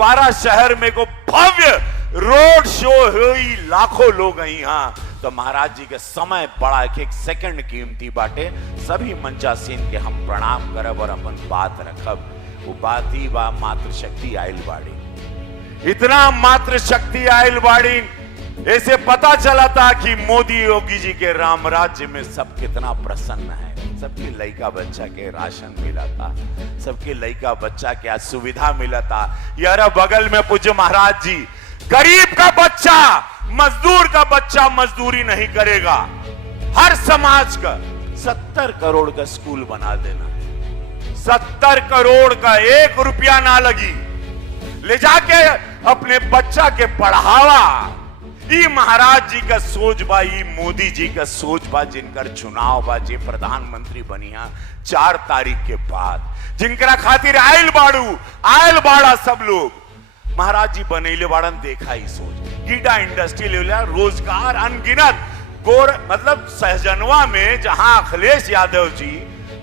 दोबारा शहर में को भव्य रोड शो हुई, लाखों लोग आई। यहाँ तो महाराज जी के समय बड़ा एक सेकंड कीमती बाटे, सभी मंचासीन के हम प्रणाम करब और अपन बात रखब। वो बात ही बा मातृशक्ति आयल बाड़ी, इतना मातृशक्ति आयल बाड़ी, ऐसे पता चला था कि मोदी योगी जी के राम राज्य में सब कितना प्रसन्न है। सबके लड़का बच्चा के राशन मिला था, सबके लड़का बच्चा के आज सुविधा मिला था। यार बगल में पूज्य महाराज जी, गरीब का बच्चा, मजदूर का बच्चा मजदूरी नहीं करेगा। हर समाज का 70 करोड़ का स्कूल बना देना, 70 करोड़ का 1 रुपया ना लगी, ले जाके अपने बच्चा के पढ़ावा। ई महाराज जी का सोच बा, ई मोदी जी का सोच बा, जिनकर चुनाव बा, जे प्रधानमंत्री बनिया 4 तारीख के बाद, जिनकरा खातिर आयल बाड़ू, आयल बाड़ा सब लोग। महाराज जी बनैले बाड़न, देखा ही सोच, गीडा इंडस्ट्री ले रोजगार अनगिनत। गोर मतलब सहजनवा में जहां अखिलेश यादव जी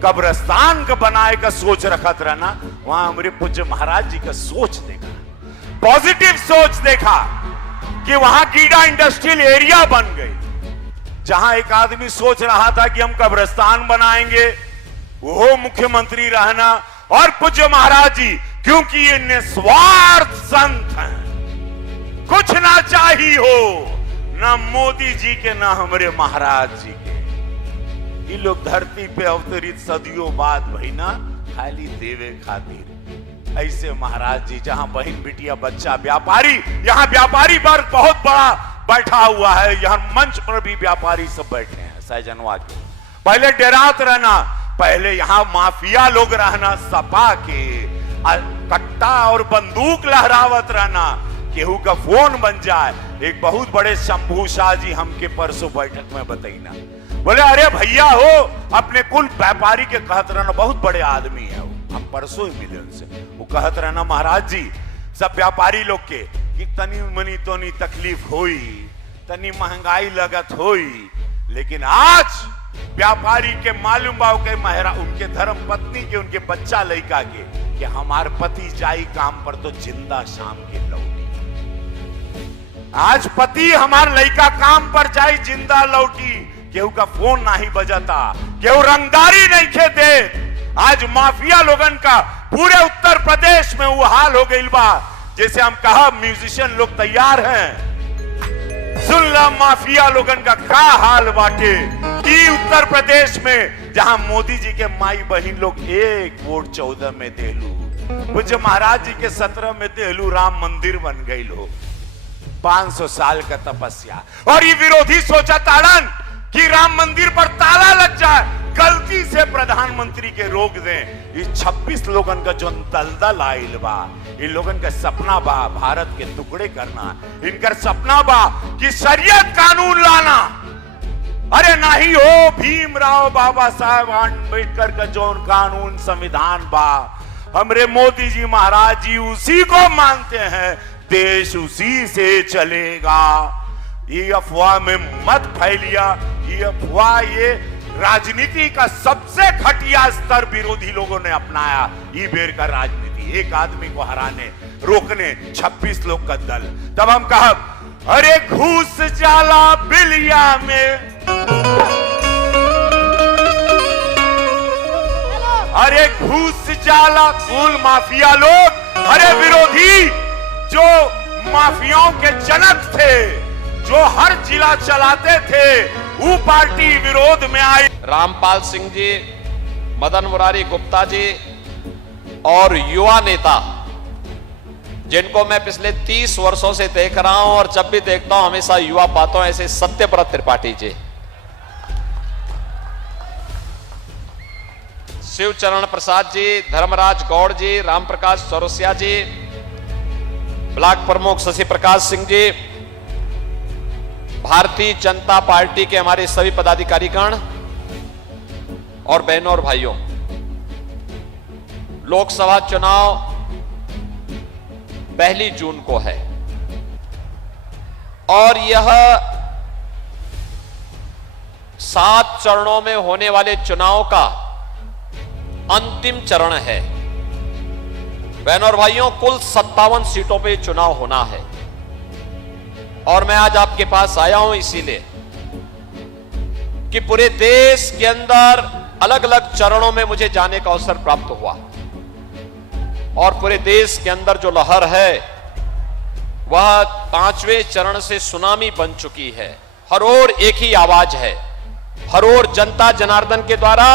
कब्रिस्तान का बनाए का सोच रखत रहना, वहां हमारे पूज्य महाराज जी का सोच देखा, पॉजिटिव सोच देखा कि वहां गीडा इंडस्ट्रियल एरिया बन गई। जहां एक आदमी सोच रहा था कि हम कब्रिस्तान बनाएंगे, वो मुख्यमंत्री रहना। और पूज्य महाराज जी, क्योंकि ये निस्वार्थ संत हैं, कुछ ना चाहिए हो, ना मोदी जी के ना हमारे महाराज जी के। ये लोग धरती पे अवतरित सदियों बाद भाई ना खाली देवे खातिर। ऐसे महाराज जी, जहां बहन बिटिया बच्चा व्यापारी, यहां व्यापारी वर्ग बहुत बड़ा बैठा हुआ है, यहां मंच पर भी व्यापारी सब बैठे हैं सहजनवा के। पहले डरात रहना, पहले यहां माफिया लोग रहना, सपा के कट्टा और बंदूक लहरावत रहना, केहू का फोन बन जाए। एक बहुत बड़े शंभू शाह जी हमके परसों बैठक में बताइना, बोले अरे भैया हो, अपने कुल व्यापारी के कहत रहना, बहुत बड़े आदमी है वो, हम परसों ही मिले उनसे। वो कहत रहना महाराज जी, सब व्यापारी लोग के कि तनी मनी तो नहीं तकलीफ होई, तनी महंगाई लगत होई, लेकिन आज व्यापारी के मालूम बा के महरा, उनके धर्म पत्नी के, उनके बच्चा लड़का के, कि हमार पति जाई काम पर तो जिंदा शाम के लौटी। आज पति हमार लड़का काम पर जाई जिंदा लौटी, केहू का फोन नहीं बजाता, केहू रंगदारी नहीं खेते। आज माफिया लोगन का पूरे उत्तर प्रदेश में वो हाल हो गई बा, जैसे हम कहा म्यूजिशियन लोग तैयार हैं, सुन ला माफिया लोगन का हाल बाटे। ई उत्तर प्रदेश में जहां मोदी जी के माई बहन लोग 1 वोट 14 में देलू, पूज्य महाराज जी के 17 में देलू, राम मंदिर बन गई लो, 500 साल का तपस्या। और ये विरोधी सोचा ताड़न कि राम मंदिर पर ताला लग जाए, गलती से प्रधानमंत्री के रोक दें। ये 26 लोगन का जो दलदल आइल बा, इन लोगन का सपना बा भारत के टुकड़े करना, इनका सपना बा कि शरीयत कानून लाना। अरे नहीं हो, भीमराव बाबा साहब अम्बेडकर का जो कानून संविधान बा, हमरे मोदी जी महाराज जी उसी को मानते हैं, देश उसी से चलेगा। ये अफवाह में मत फैलिया, ये अफवाह, ये राजनीति का सबसे घटिया स्तर विरोधी लोगों ने अपनाया। ये बेर का राजनीति, एक आदमी को हराने रोकने 26 लोग का दल। तब हम कहा अरे घूस जाला बिलिया में, अरे घूस जाला कुल माफिया लोग। अरे विरोधी जो माफियाओं के जनक थे, जो हर जिला चलाते थे, वो पार्टी विरोध में आई। रामपाल सिंह जी, मदन मुरारी गुप्ता जी और युवा नेता, जिनको मैं पिछले 30 वर्षों से देख रहा हूं और जब भी देखता हूं हमेशा युवा पाता हूं, ऐसे सत्यव्रत त्रिपाठी जी, शिवचरण प्रसाद जी, धर्मराज गौड़ जी, रामप्रकाश चौरसिया जी, ब्लॉक प्रमुख शशि प्रकाश सिंह जी, भारतीय जनता पार्टी के हमारे सभी पदाधिकारीगण और बहनों और भाइयों, लोकसभा चुनाव 1 जून को है और यह 7 चरणों में होने वाले चुनाव का अंतिम चरण है। बहनों और भाइयों, कुल 57 सीटों पे चुनाव होना है और मैं आज आपके पास आया हूं इसीलिए कि पूरे देश के अंदर अलग अलग चरणों में मुझे जाने का अवसर प्राप्त हुआ और पूरे देश के अंदर जो लहर है वह 5वें चरण से सुनामी बन चुकी है। हर ओर एक ही आवाज है, हर ओर जनता जनार्दन के द्वारा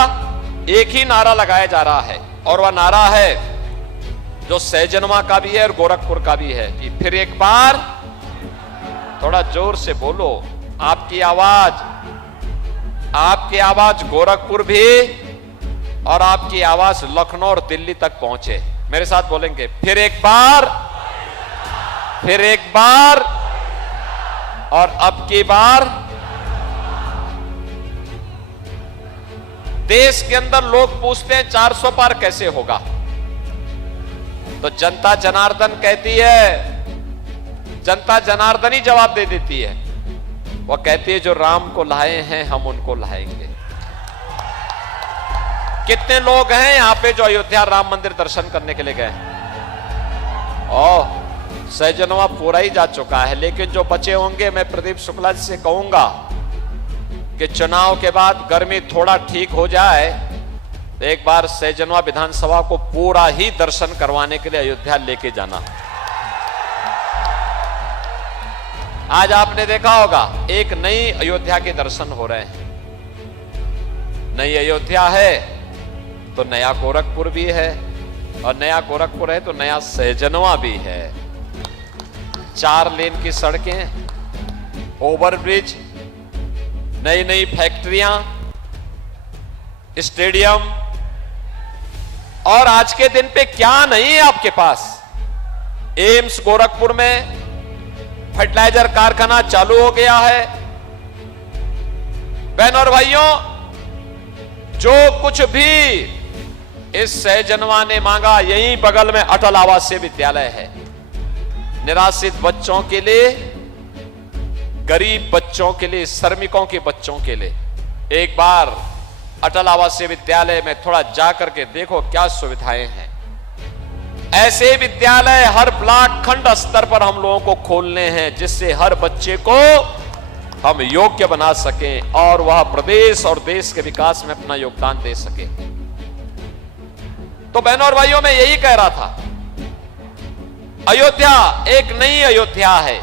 एक ही नारा लगाया जा रहा है और वह नारा है जो सहजनवा का भी है और गोरखपुर का भी है कि फिर एक बार, थोड़ा जोर से बोलो, आपकी आवाज गोरखपुर भी और आपकी आवाज लखनऊ और दिल्ली तक पहुंचे। मेरे साथ बोलेंगे, फिर एक बार और अब की बार। देश के अंदर लोग पूछते हैं 400 पार कैसे होगा, तो जनता जनार्दन कहती है, जनता जनार्दन ही जवाब दे देती है। वो कहती है जो राम को लाए हैं हम उनको लाएंगे। कितने लोग हैं यहां पे जो अयोध्या राम मंदिर दर्शन करने के लिए गए? सहजनवा पूरा ही जा चुका है, लेकिन जो बचे होंगे, मैं प्रदीप शुक्ला जी से कहूंगा कि चुनाव के बाद गर्मी थोड़ा ठीक हो जाए तो एक बार सहजनवा विधानसभा को पूरा ही दर्शन करवाने के लिए अयोध्या लेके जाना। आज आपने देखा होगा एक नई अयोध्या के दर्शन हो रहे हैं। नई अयोध्या है तो नया गोरखपुर भी है और नया गोरखपुर है तो नया सहजनवा भी है। 4 लेन की सड़कें, ओवरब्रिज, नई नई फैक्ट्रियां, स्टेडियम और आज के दिन पे क्या नहीं है आपके पास। एम्स गोरखपुर में फर्टिलाइजर कारखाना चालू हो गया है। बहनों और भाइयों, जो कुछ भी इस सहजनवा ने मांगा, यहीं बगल में अटल आवासीय विद्यालय है। निराश्रित बच्चों के लिए, गरीब बच्चों के लिए, श्रमिकों के बच्चों के लिए एक बार अटल आवासीय विद्यालय में थोड़ा जाकर के देखो क्या सुविधाएं हैं। ऐसे विद्यालय हर ब्लॉक खंड स्तर पर हम लोगों को खोलने हैं जिससे हर बच्चे को हम योग्य बना सकें और वह प्रदेश और देश के विकास में अपना योगदान दे सके। तो बहनों और भाइयों, मैं यही कह रहा था, अयोध्या एक नई अयोध्या है।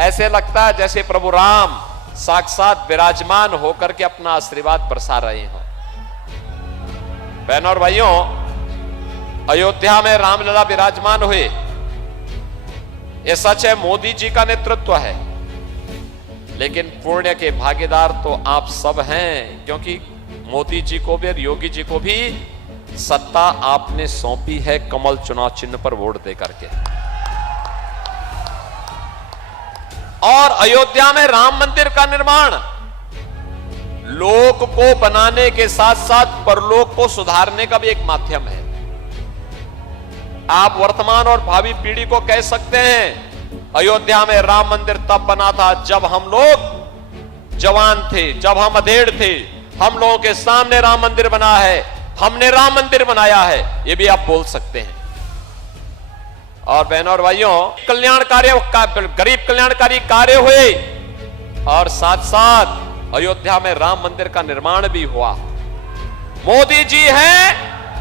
ऐसे लगता है जैसे प्रभु राम साक्षात विराजमान होकर के अपना आशीर्वाद बरसा रहे हो। बहनों और भाइयों, अयोध्या में रामलला विराजमान हुए, यह सच है, मोदी जी का नेतृत्व है, लेकिन पुण्य के भागीदार तो आप सब हैं, क्योंकि मोदी जी को भी और योगी जी को भी सत्ता आपने सौंपी है कमल चुनाव चिन्ह पर वोट देकर के। और अयोध्या में राम मंदिर का निर्माण लोक को बनाने के साथ साथ परलोक को सुधारने का भी एक माध्यम है। आप वर्तमान और भावी पीढ़ी को कह सकते हैं, अयोध्या में राम मंदिर तब बना था जब हम लोग जवान थे, जब हम अधेड़ थे, हम लोगों के सामने राम मंदिर बना है, हमने राम मंदिर बनाया है, ये भी आप बोल सकते हैं। और बहनों और भाइयों, गरीब कल्याणकारी कार्य हुए और साथ साथ अयोध्या में राम मंदिर का निर्माण भी हुआ। मोदी जी हैं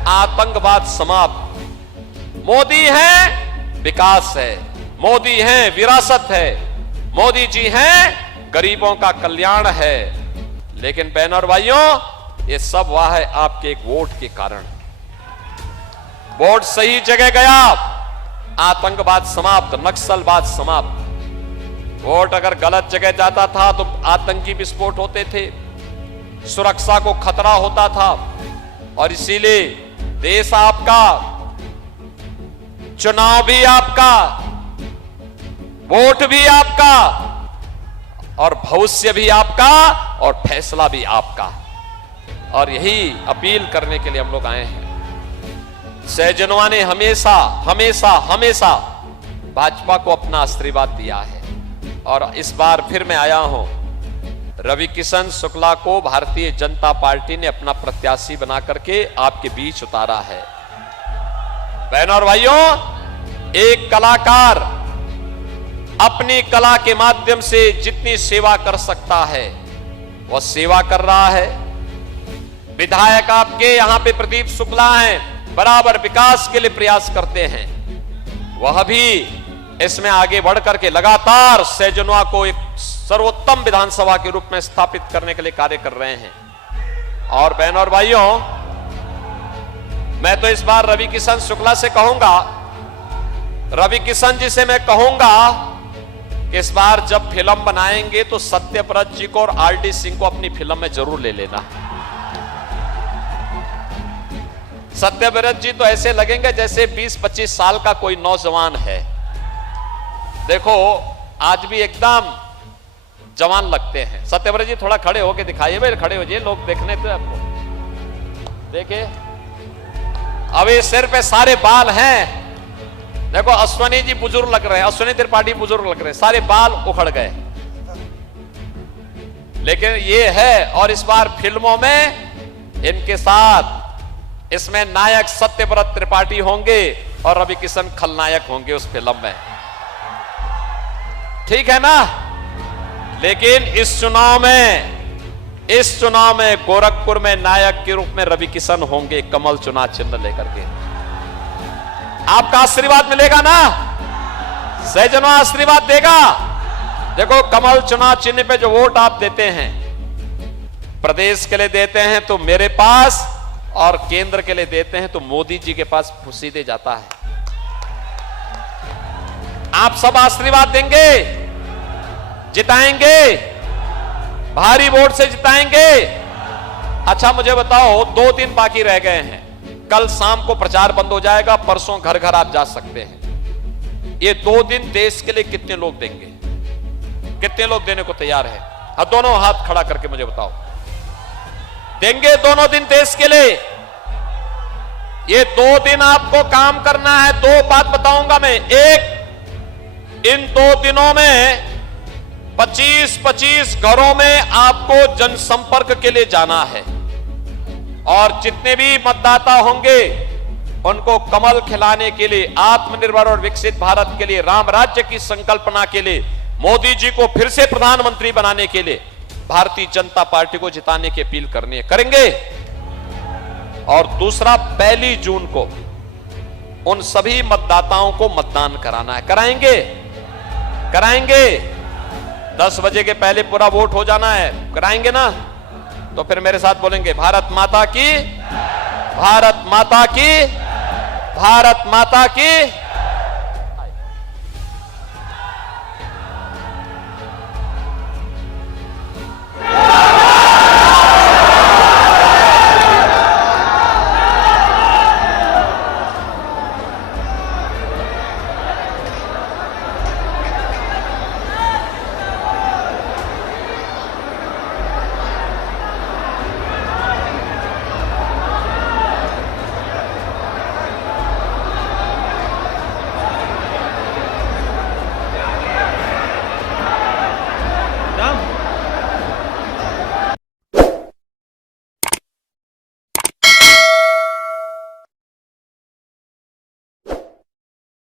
आतंकवाद समाप्त, मोदी हैं विकास है, मोदी हैं विरासत है, मोदी जी हैं गरीबों का कल्याण है। लेकिन बहनों और भाइयों, ये सब हुआ है आपके एक वोट के कारण। वोट सही जगह गया, आतंकवाद समाप्त, नक्सलवाद समाप्त। वोट अगर गलत जगह जाता था तो आतंकी विस्फोट होते थे, सुरक्षा को खतरा होता था। और इसीलिए देश आपका, चुनाव भी आपका, वोट भी आपका और भविष्य भी आपका और फैसला भी आपका। और यही अपील करने के लिए हम लोग आए हैं। सहजनवा ने हमेशा हमेशा हमेशा भाजपा को अपना आशीर्वाद दिया है और इस बार फिर मैं आया हूं। रविकिशन शुक्ला को भारतीय जनता पार्टी ने अपना प्रत्याशी बना करके आपके बीच उतारा है। बहनों और भाइयों, एक कलाकार अपनी कला के माध्यम से जितनी सेवा कर सकता है वह सेवा कर रहा है। विधायक आपके यहां पे प्रदीप शुक्ला हैं, बराबर विकास के लिए प्रयास करते हैं। वह भी इसमें आगे बढ़ करके लगातार सैजनवा को एक सर्वोत्तम विधानसभा के रूप में स्थापित करने के लिए कार्य कर रहे हैं। और बहनों और भाइयों, मैं तो इस बार रवि किशन शुक्ला से कहूंगा, रवि किशन जी से मैं कहूंगा कि इस बार जब फिल्म बनाएंगे तो सत्यव्रत जी को और आरडी सिंह को अपनी फिल्म में जरूर ले लेना। सत्यव्रत जी तो ऐसे लगेंगे जैसे 20-25 साल का कोई नौजवान है। देखो आज भी एकदम जवान लगते हैं। सत्यव्रत जी थोड़ा खड़े होके दिखाइए भाई, खड़े हो जाइए, लोग देखने तो आपको देखिए। अभी सिर पे सारे बाल हैं। देखो अश्वनी जी बुजुर्ग लग रहे हैं, अश्वनी त्रिपाठी बुजुर्ग लग रहे हैं, सारे बाल उखड़ गए, लेकिन ये है। और इस बार फिल्मों में इनके साथ इसमें नायक सत्यव्रत त्रिपाठी होंगे और रवि किशन खलनायक होंगे उस फिल्म में, ठीक है ना। लेकिन इस चुनाव में गोरखपुर में नायक के रूप में रवि किशन होंगे, कमल चुनाव चिन्ह लेकर के। आपका आशीर्वाद मिलेगा ना, सैजनवा आशीर्वाद देगा। देखो कमल चुनाव चिन्ह पे जो वोट आप देते हैं, प्रदेश के लिए देते हैं तो मेरे पास, और केंद्र के लिए देते हैं तो मोदी जी के पास सीधे जाता है। आप सब आशीर्वाद देंगे, जिताएंगे, भारी वोट से जिताएंगे। अच्छा मुझे बताओ, 2 दिन बाकी रह गए हैं। कल शाम को प्रचार बंद हो जाएगा, परसों घर घर आप जा सकते हैं। ये 2 दिन देश के लिए कितने लोग देंगे? कितने लोग देने को तैयार है? हाँ, दोनों हाथ खड़ा करके मुझे बताओ। देंगे दोनों दिन देश के लिए? ये 2 दिन आपको काम करना है। 2 बात बताऊंगा मैं। एक, इन 2 दिनों में 25-25 घरों में आपको जनसंपर्क के लिए जाना है, और जितने भी मतदाता होंगे उनको कमल खिलाने के लिए, आत्मनिर्भर और विकसित भारत के लिए, राम राज्य की संकल्पना के लिए, मोदी जी को फिर से प्रधानमंत्री बनाने के लिए भारतीय जनता पार्टी को जिताने की अपील करनी है। करेंगे। और दूसरा, 1 जून को उन सभी मतदाताओं को मतदान कराना है। कराएंगे? कराएंगे। 10 बजे के पहले पूरा वोट हो जाना है। कराएंगे ना? तो फिर मेरे साथ बोलेंगे, भारत माता की, भारत माता की, भारत माता की।